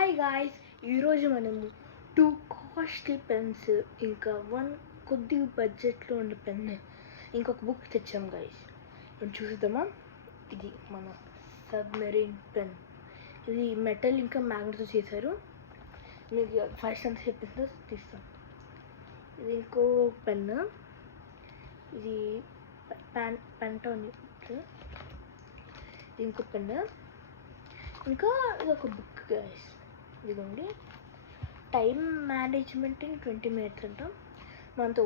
Hi guys, ఈరోజు మనము 2 costly pens ఇంకా 1 కొద్ది బడ్జెట్లో ఉండే పెన్ ఇంకొక బుక్ తెచ్చాం గాయ్స్. మనం చూద్దామా? ఇది మన సబ్మెరీన్ పెన్. ఇది మెటల్ ఇంకా మ్యాగ్నెట్తో చేశారు. మీకు ఫస్ట్ అంతా చెప్పేసి తీస్తాం. ఇది ఇంకో పెన్, ఇది పెంటోనిక్. ఇది ఇంకో పెన్, ఇంకా ఇది ఒక బుక్ గైస్. ఇదిగోండి, టైం మేనేజ్మెంట్ ఇన్ 20 minutes అంటాం. మనతో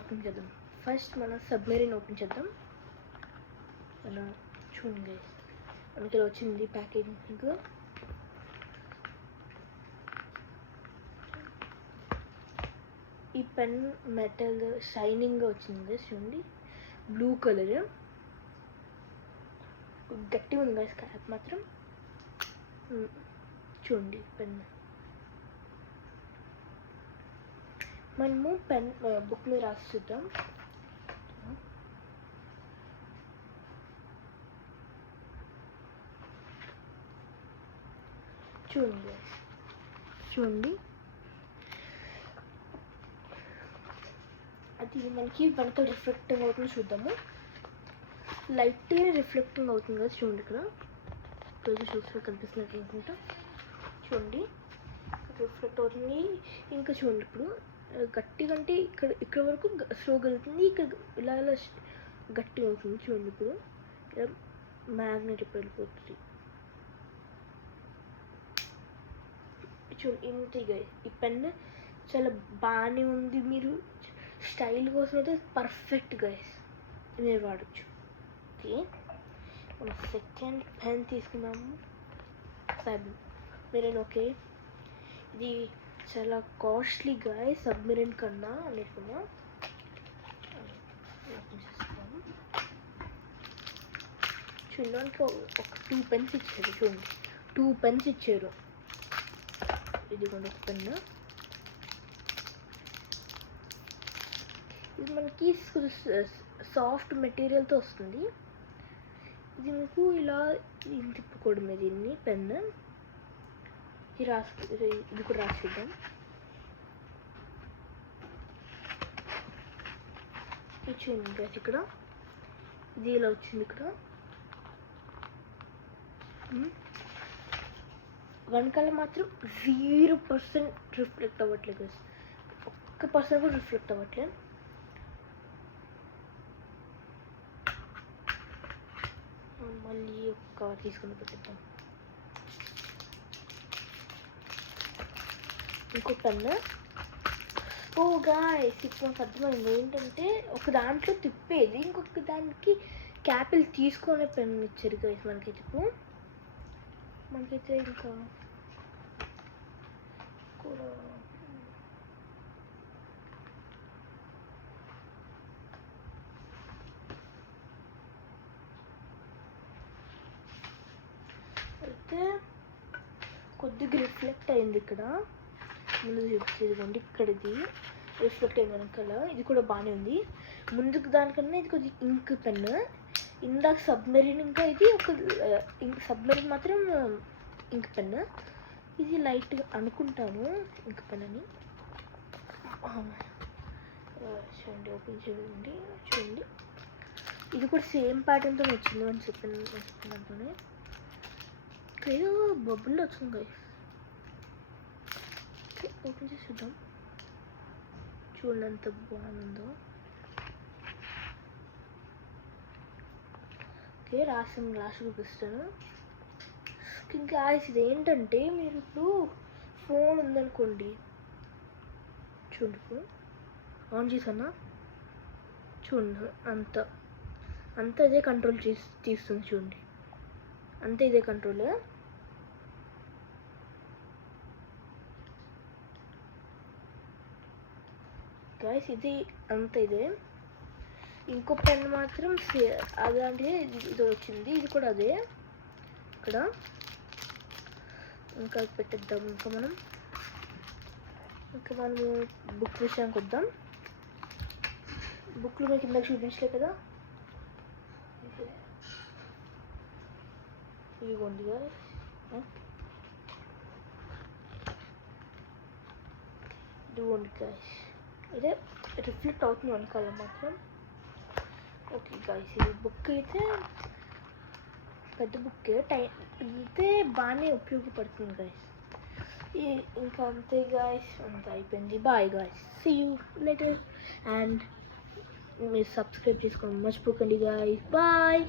ఓపెన్ చేద్దాం. ఫస్ట్ మనం సబ్మెరీన్ ఓపెన్ చేద్దాం. మనం చూడండి గైస్, మనకి ఇలా వచ్చింది ప్యాకేజింగ్. ఈ పెన్ మెటల్ షైనింగ్గా వచ్చింది చూడండి, బ్లూ కలర్. గట్టిగా ఉంది గైస్, క్యాప్ మాత్రం చూడండి. పెన్ మనము పెన్ బుక్ మీద రాసి చూద్దాం. చూడండి చూడండి, అది మనకి వెనకాల రిఫ్లెక్టింగ్ అవుతుంది. చూద్దాము, లైట్గా రిఫ్లెక్టింగ్ అవుతుంది కదా. చూడండి, ఇక్కడ చూస్తే కనిపిస్తున్నట్టు అనుకుంటా. చూడండి, రిఫ్లెక్ట్ అవుతుంది. ఇంకా చూడండి, ఇప్పుడు గట్టిగా అంటే ఇక్కడ వరకు స్లోగా వెళ్తుంది, ఇక్కడ ఇలా ఇలా గట్టిగా అవుతుంది. చూడండి, ఇప్పుడు ఇలా మ్యాగ్నెట్ ఇప్పుడు వెళ్ళిపోతుంది. చూడండి, ఇంతగా ఈ పెన్ చాలా బాగానే ఉంది. మీరు స్టైల్ కోసం అయితే పర్ఫెక్ట్ గైస్, మీరు వాడచ్చు. ఓకే, మనం సెకండ్ పెన్ తీసుకున్నాము, ఫ్యాబ్రిక్ మెరీన్. ఓకే, ఇది చాలా కాస్ట్లీ గైస్, సబ్మెరీన్ కన్నా అన్నిటికన్నా. చూడడానికి ఒక 2 pens ఇచ్చారు. చూడండి, 2 pens ఇచ్చారు. ఇది కూడా ఒక పెన్. ఇది మనకి సాఫ్ట్ మెటీరియల్తో వస్తుంది. ఇది మీకు ఇలా తిప్పుకోవడం. దీన్ని పెన్ ఇది కూడా రాసిద్దాం. ఇది చూడండి గైస్, ఇక్కడ ఇది ఇలా వచ్చింది. ఇక్కడ వెనకాల మాత్రం 0% రిఫ్లెక్ట్ అవ్వట్లేదు గైస్, 1% కూడా రిఫ్లెక్ట్ అవ్వట్లేదు. మళ్ళీ ఒక కవర్ తీసుకుని పెట్టేద్దాం. ఇంకో పెన్. ఓ గాయ్స్, ఇప్పుడు నాకు అర్థమైంది ఏంటంటే, ఒక దాంట్లో తిప్పేది, ఇంకొక దానికి క్యాపిల్ తీసుకునే పెన్ ఇచ్చారు గైస్ మనకైతే. ఇప్పుడు మనకైతే ఇంకా కూడా అయితే కొద్దిగా రిఫ్లెక్ట్ అయింది. ఇక్కడ ముందు చూపించేదిగోండి, ఇక్కడ ఇది రిఫ్లెక్ట్ అయింది వెనకాల. ఇది కూడా బాగానే ఉంది. ముందుకు దానికన్నా ఇది కొద్దిగా ఇంక్ పెన్. ఇందాక సబ్మెరీన్, ఇంకా ఇది ఒక సబ్మెరీన్ మాత్రం ఇంక్ పెన్. ఇది లైట్గా అనుకుంటాను ఇంక్ పెన్ అని. చూడండి, ఓపెన్ చేయండి. చూడండి, ఇది కూడా సేమ్ ప్యాటర్న్తో వచ్చింది అని చెప్పినంతోనే. ఏదో బబుల్ వచ్చింది. ఓపెన్ చేసి చూద్దాం. చూడండి ఎంత బాగుందో. ఓకే, లాస్ట్ చూపిస్తాను. ఇంకా ఇది ఏంటంటే, మీరు ఇప్పుడు ఫోన్ ఉందనుకోండి, చూడండి, ఇప్పుడు ఆన్ చేసానా, చూడండి, అంత ఇదే కంట్రోల్ తీస్తుంది. చూడండి, అంతే ఇదే కంట్రోల్. గైస్, ఇది అంత ఇదే. ఇంకో పెన్ మాత్రం అలాంటిదే ఇది వచ్చింది. ఇది కూడా అదే. ఇక్కడ ఇంకా పెట్టేద్దాం. ఇంకా మనము బుక్ విషయానికి వద్దాం. బుక్లో మీకు ఇందాక చూపించలే కదా, ఇదిగోండి. ఇవ్వండి గాయస్. ఇదే రిఫ్లెక్ట్ అవుతుంది వెనకాల మాత్రం. ఓకే గాయస్, ఇది బుక్ అయితే పెద్ద బుక్ అయితే బాగానే ఉపయోగపడుతుంది గాయస్. ఇంకా అంతే గాయస్, అంత అయిపోయింది. Bye guys, see you later. And మీరు సబ్స్క్రైబ్ చేసుకోండి మర్చిపోకండి గాయస్. బాయ్.